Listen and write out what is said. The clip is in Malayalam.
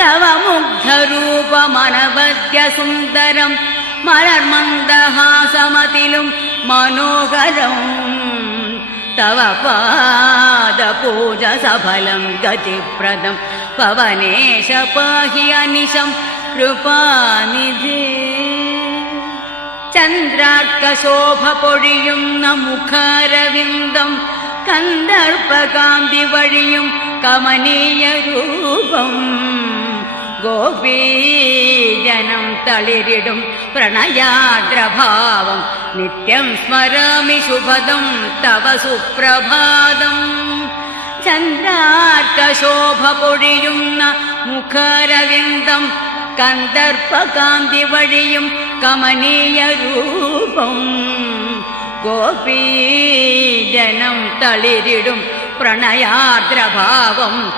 തവ മുഗ്ധരൂപമനവദ്യ സുന്ദരം മലർമന്ദഹാസമതിലും മനോഹരം. തവ പാദപൂജ സഫലം ഗതിപ്രദം. പവനേശ പാഹി അനിശം കൃപാനിധേ. ചന്ദ്രാർക്കശോഭ പൊഴിയുന്ന മുഖാരവിന്ദം കന്ദർപ്പകാന്തി വഴിയും കമനീയ രൂപം. ഗോപീജനം തളിരിടും പ്രണയാദ്രഭാവം. നിത്യം സ്മരാമി ശുഭദം തവ സുപ്രഭാതം. ചന്ദ്രാർക്കശോഭ പൊഴിയുന്ന മുഖരവിന്ദം കന്ദർപ്പകാന്തി വഴിയും കമനീയ രൂപം. ഗോപീജനം തളിരിടും പ്രണയാദ്രഭാവം.